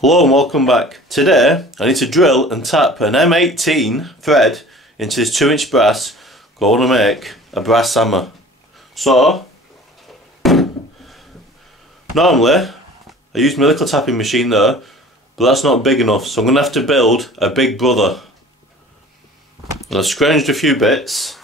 Hello and welcome back. Today I need to drill and tap an M18 thread into this 2-inch brass. I want to make a brass hammer. So normally I use my little tapping machine there, but that's not big enough, so I'm going to have to build a big brother. And I've scrounged a few bits.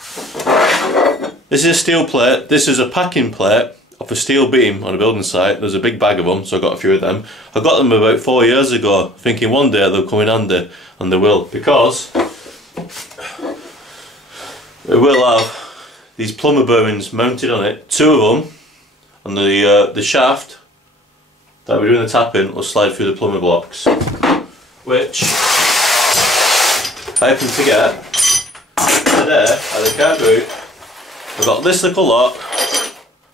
This is a steel plate, this is a packing plate off a steel beam on a building site. There's a big bag of them, so I got a few of them. I got them about 4 years ago, thinking one day they'll come in handy, and they will, because it will have these plumber bearings mounted on it. 2 of them on the shaft that we're doing the tapping will slide through the plumber blocks, which I happen to get today at the car boot. I got this little lot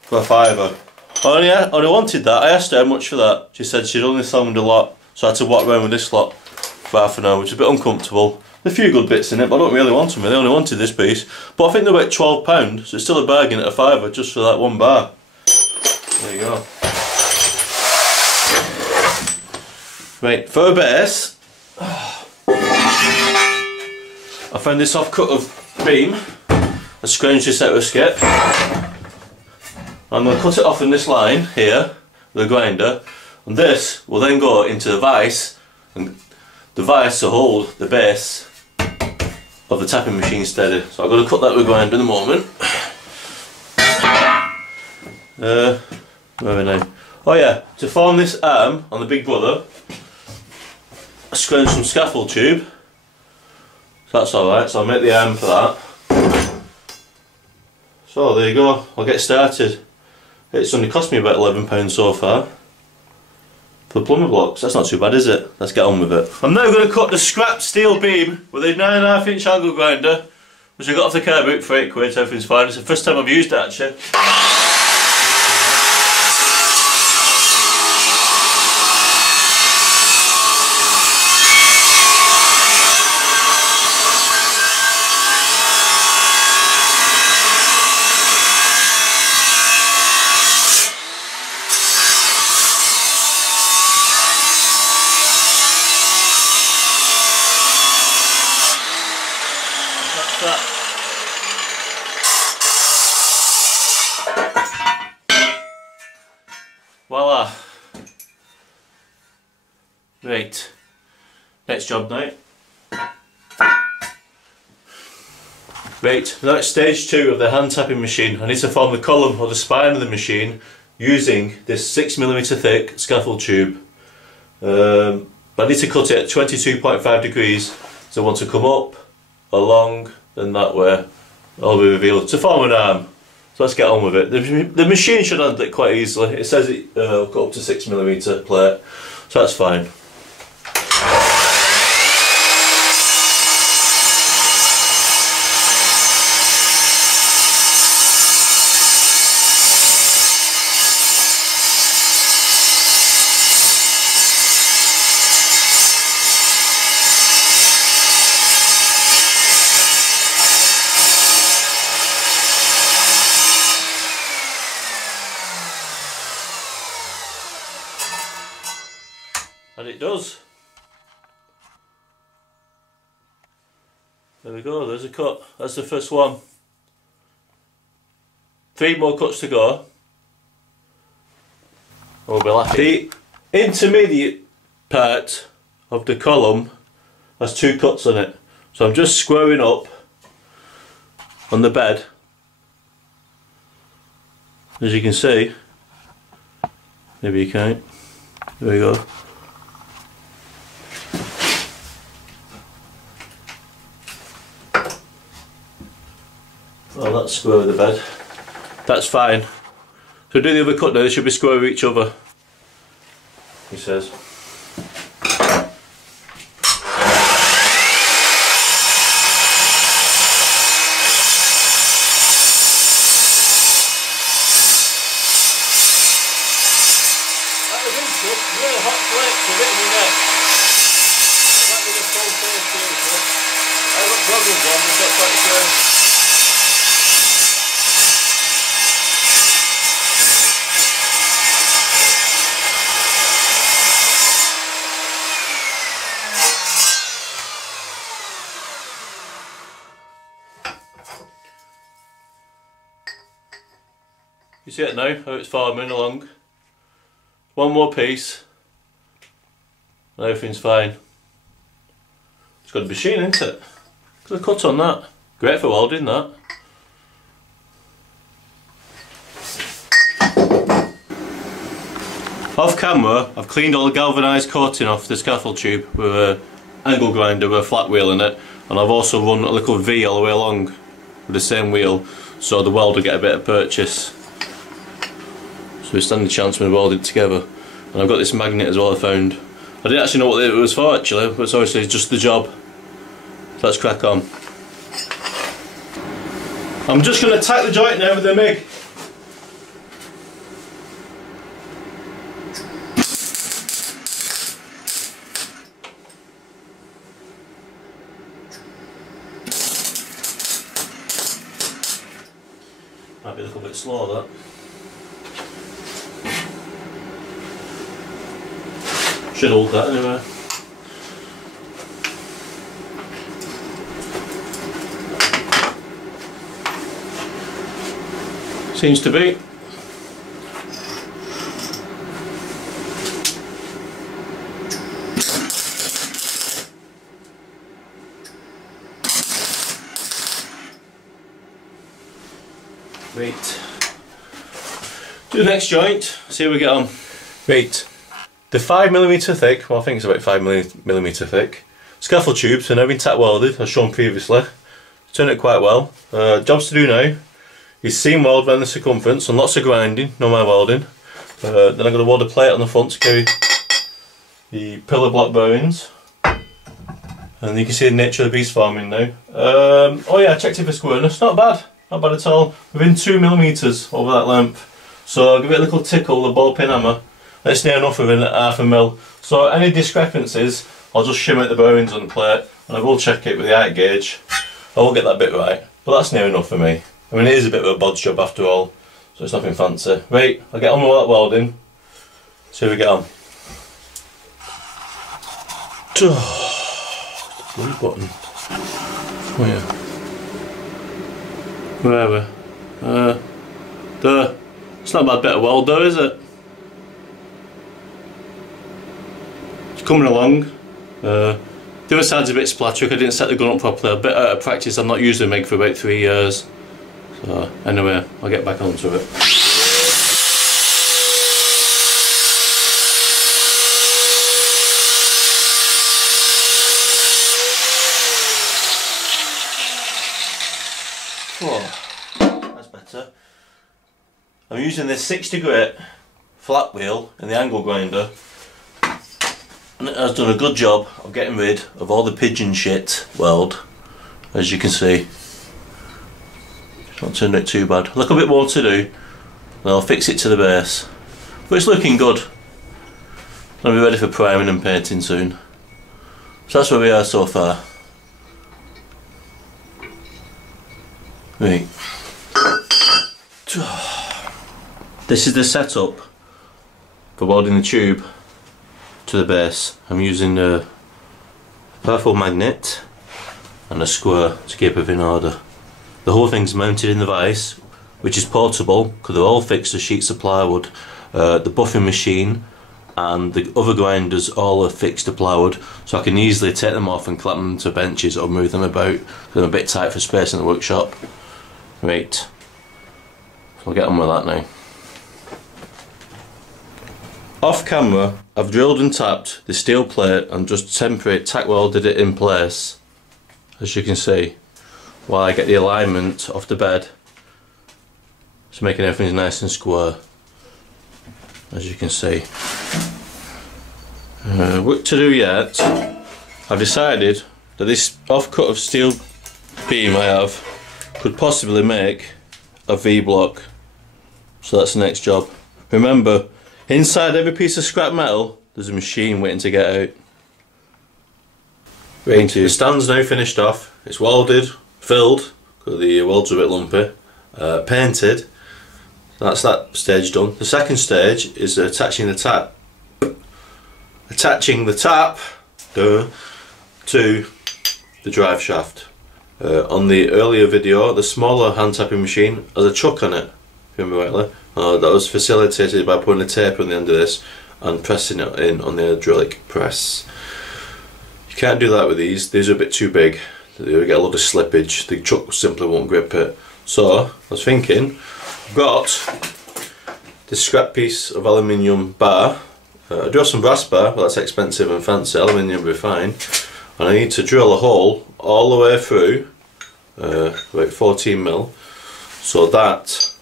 for £5. I only wanted that. I asked her how much for that. She said she'd only sell me the lot, so I had to walk around with this lot for half an hour, which is a bit uncomfortable. There's a few good bits in it, but I don't really want them. I only wanted this piece, but I think they're about £12, so it's still a bargain at a £5 just for that one bar. There you go. Right, for a base, I found this off-cut of beam. I scrounged this out of a skip. I'm going to cut it off in this line here with a grinder, and this will then go into the vise, and the vise to hold the base of the tapping machine steady. So I'm going to cut that with a grinder in a moment. Where are we now? Oh yeah, to form this arm on the big brother, I scrounged some scaffold tube. So that's alright, so I'll make the arm for that. So there you go, I'll get started. It's only cost me about £11 so far for the plumber blocks. That's not too bad, is it? Let's get on with it. I'm now going to cut the scrap steel beam with a 9.5-inch angle grinder, which I got off the car boot for £8, everything's fine. It's the first time I've used it actually. Voila. Right, next job now. Right, now it's stage 2 of the hand tapping machine. I need to form the column or the spine of the machine using this 6mm thick scaffold tube. But I need to cut it at 22.5 degrees, so I want to come up, along, and that way, all be revealed, to form an arm. So let's get on with it. The machine should handle it quite easily. It says it'll cut up to 6mm plate, so that's fine. And it does. There we go, there's a cut. That's the first one. 3 more cuts to go. We'll be laughing. The intermediate part of the column has 2 cuts on it. So I'm just squaring up on the bed. As you can see. Maybe you can't. There we go. Well, that's square with the bed. That's fine. So do the other cut now, they should be square with each other, he says. That was interesting, really hot flakes are hitting your neck. That was a full face here. I've got goggles on, we've got quite You see it now, how it's forming along. One more piece, and everything's fine. It's got a machine, isn't it? Look at the cut on that. Great for welding, that. Off camera, I've cleaned all the galvanised coating off the scaffold tube with an angle grinder with a flat wheel in it, and I've also run a little V all the way along with the same wheel, so the weld will get a bit of purchase. So we stand a chance when we weld it together. And I've got this magnet as well I found. I didn't actually know what it was for actually, but it's obviously just the job. So let's crack on. I'm just going to tack the joint now with the MIG. Might be a little bit slow, that. Should hold that anyway. Seems to be. Right. Do the next joint, see how we get on. Right. The 5mm thick, well I think it's about 5mm thick, scaffold tubes are now been tack welded as shown previously. Turned it quite well. Jobs to do now is seam weld around the circumference and lots of grinding, no more welding. Then I'm going to weld a plate on the front to carry the pillar block bearings. And you can see the nature of the beast forming now. Oh yeah, I checked it for squareness, not bad at all. Within 2mm over that length. So I'll give it a little tickle, the ball pin hammer. It's near enough within 1/2 mil. So any discrepancies, I'll just shim out the bearings on the plate and I will check it with the height gauge. I will get that bit right, but that's near enough for me. I mean, it is a bit of a bodge job after all, so it's nothing fancy. Right, I'll get on with that welding, see how we get on. Blue button. Oh yeah. Where are we? There. It's not a bad bit of weld though, is it? Coming along. The other side's a bit splatteric, I didn't set the gun up properly, a bit out of practice. I've not used the MIG for about 3 years. So anyway, I'll get back onto it. Oh, that's better. I'm using this 60 grit flat wheel in the angle grinder. And it has done a good job of getting rid of all the pigeon shit weld, as you can see. It's not turned out too bad. A little bit more to do, and I'll fix it to the base. But it's looking good. I'll be ready for priming and painting soon. So that's where we are so far. Right. This is the setup for welding the tube to the base. I'm using a powerful magnet and a square to keep everything in order. The whole thing's mounted in the vise, which is portable because they're all fixed to sheets of plywood. The buffing machine and the other grinders all are fixed to plywood, so I can easily take them off and clamp them to benches or move them about. I'm a bit tight for space in the workshop. Right, so I'll get on with that now. Off camera, I've drilled and tapped the steel plate and just temporary tack welded it in place, as you can see, while I get the alignment off the bed, so making everything nice and square, as you can see. Work to do yet. I've decided that this offcut of steel beam I have could possibly make a V-block, so that's the next job. Remember, inside every piece of scrap metal there's a machine waiting to get out. The stand's now finished off. It's welded, filled, because the welds are a bit lumpy, painted. That's that stage done. The second stage is attaching the tap to the drive shaft. On the earlier video, the smaller hand tapping machine has a chuck on it. if you remember rightly. That was facilitated by putting a tape on the end of this and pressing it in on the hydraulic press. You can't do that with these are a bit too big. They get a lot of slippage, the truck simply won't grip it. So I was thinking, I've got this scrap piece of aluminium bar. I do have some brass bar, but that's expensive and fancy. Aluminium will be fine. And I need to drill a hole all the way through, about 14mm, so that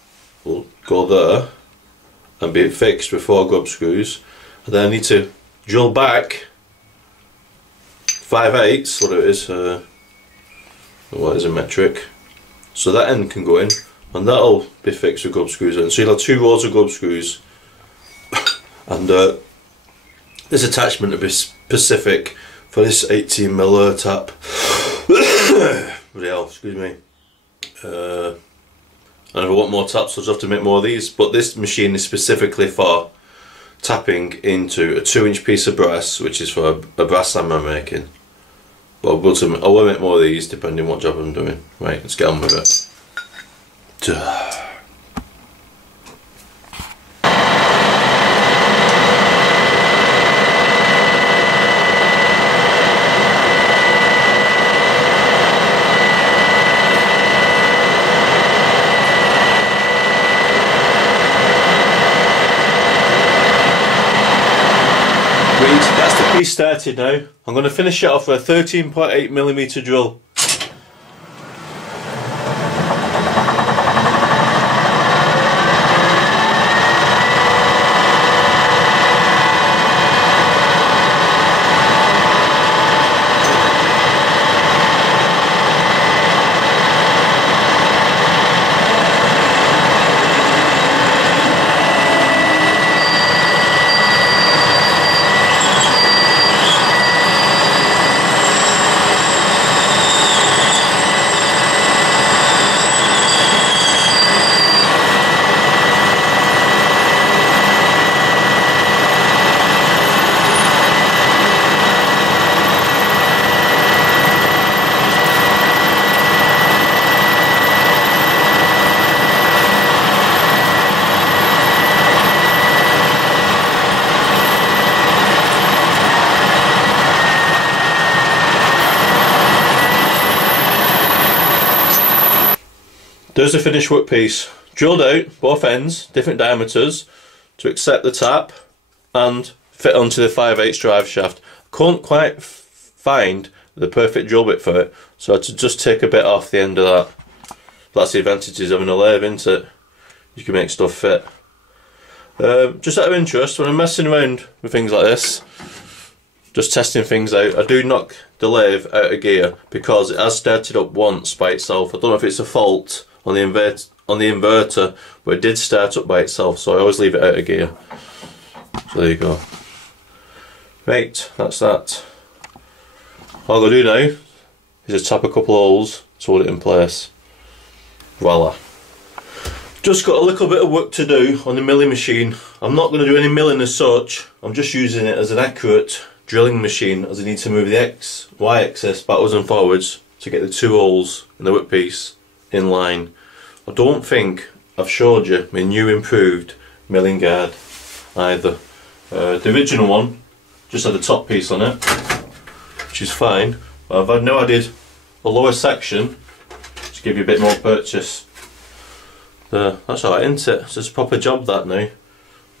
will go there and be fixed with 4 grub screws. And then I need to drill back 5/8, what it is, what is a metric, so that end can go in, and that'll be fixed with grub screws in. So you'll have 2 rows of grub screws, and this attachment will be specific for this 18mm tap. Bloody hell, excuse me. And if I want more taps, I'll just have to make more of these. But this machine is specifically for tapping into a 2-inch piece of brass, which is for a brass hammer I'm making. But I will make more of these depending on what job I'm doing. Right, let's get on with it. That's the piece started now. I'm going to finish it off with a 13.8mm drill. There's the finished workpiece. Drilled out both ends, different diameters, to accept the tap and fit onto the 5/8 drive shaft. I couldn't quite find the perfect drill bit for it, so I had to just take a bit off the end of that. That's the advantages of having a lathe, isn't it? You can make stuff fit. Just out of interest, when I'm messing around with things like this, just testing things out, I do knock the lathe out of gear because it has started up once by itself. I don't know if it's a fault on the inverter, but it did start up by itself, so I always leave it out of gear. So there you go. Right, that's that. All I'll do now is just tap a couple of holes to hold it in place. Voila. Just got a little bit of work to do on the milling machine. I'm not going to do any milling as such, I'm just using it as an accurate drilling machine, as I need to move the Y-axis backwards and forwards to get the 2 holes in the workpiece in line. I don't think I've showed you my new improved milling guard either. The original one just had the top piece on it, which is fine, but I've now added a lower section to give you a bit more purchase. That's alright, isn't it? It's just a proper job that now.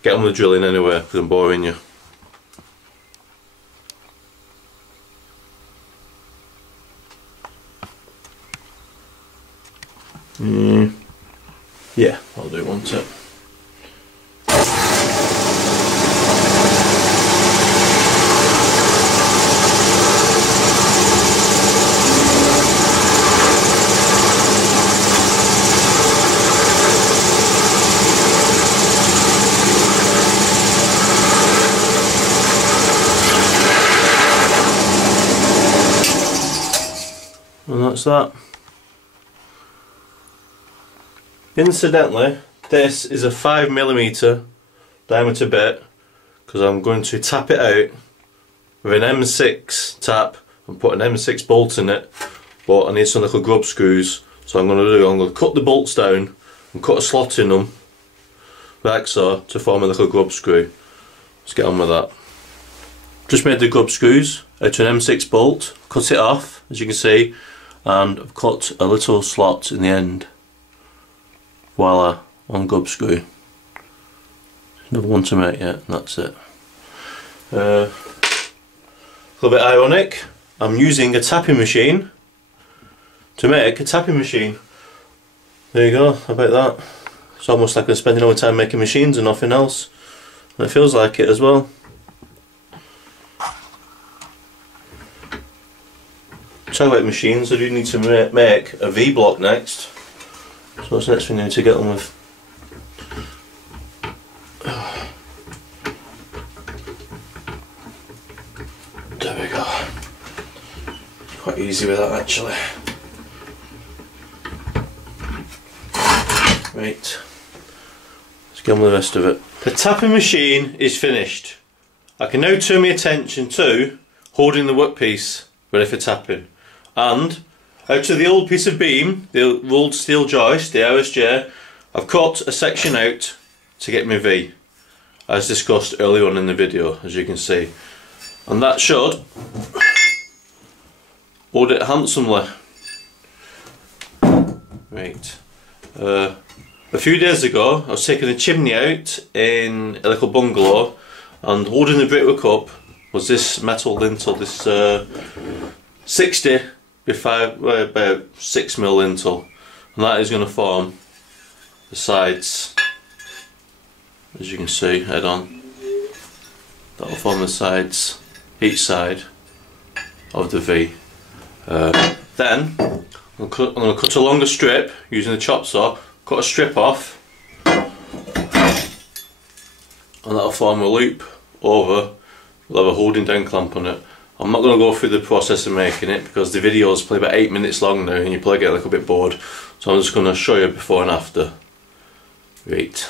Get on with the drilling anyway, because I'm boring you. Yeah, I'll do one tip. And that's that. Incidentally, this is a 5mm diameter bit because I'm going to tap it out with an M6 tap and put an M6 bolt in it, but I need some little grub screws, so I'm going to cut the bolts down and cut a slot in them like so, to form a little grub screw. Let's get on with that. Just made the grub screws out of an M6 bolt, cut it off as you can see, and I've cut a little slot in the end. Voila, one grub screw. Another one to make yet, and that's it. A little bit ironic, I'm using a tapping machine to make a tapping machine. There you go, how about that? It's almost like I'm spending all my time making machines and nothing else. And it feels like it as well. Talk about machines, I do need to make a V-block next. So what's the next thing I need to get on with? There we go. Quite easy with that actually. Right, let's get on with the rest of it. The tapping machine is finished. I can now turn my attention to holding the workpiece ready for tapping. And out of the old piece of beam, the rolled steel joist, the RSJ, I've cut a section out to get my V, as discussed earlier on in the video, as you can see. And that should hold it handsomely. Right. A few days ago I was taking a chimney out in a little bungalow, and holding the brickwork up was this metal lintel, this 60 by about 6mm lintel, and that is going to form the sides, as you can see head on. That will form the sides, each side of the V. Then I'm going to cut a longer strip using the chop saw. Cut a strip off, and that'll form a loop over. We'll have a holding down clamp on it. I'm not going to go through the process of making it because the video is probably about 8 minutes long now and you probably get a little bit bored. So I'm just going to show you before and after. Right.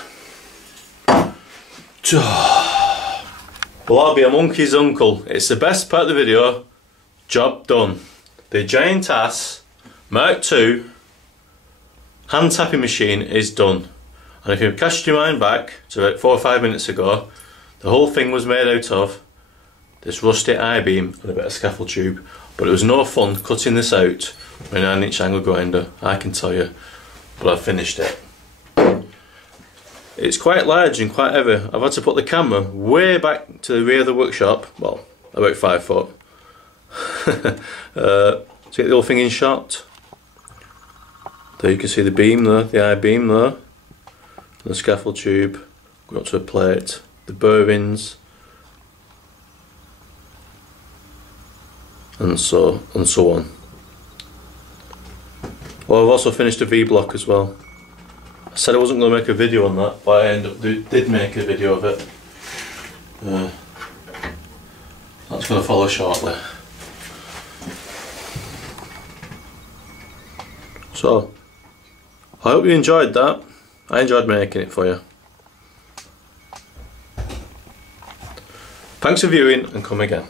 Well, I'll be a monkey's uncle. It's the best part of the video. Job done. The Giant Ass Mark II hand tapping machine is done. And if you cast your mind back to about 4 or 5 minutes ago, the whole thing was made out of this rusty I-beam and a bit of scaffold tube. But it was no fun cutting this out with a 9-inch angle grinder, I can tell you. But I've finished it. It's quite large and quite heavy. I've had to put the camera way back to the rear of the workshop, well, about 5 foot, to get the whole thing in shot. There you can see the beam there, the I-beam there, the scaffold tube, going up to a plate, the bearings, and so on. Well, I've also finished a V-block as well. I said I wasn't going to make a video on that, but I did make a video of it. That's going to follow shortly. So, I hope you enjoyed that. I enjoyed making it for you. Thanks for viewing and come again.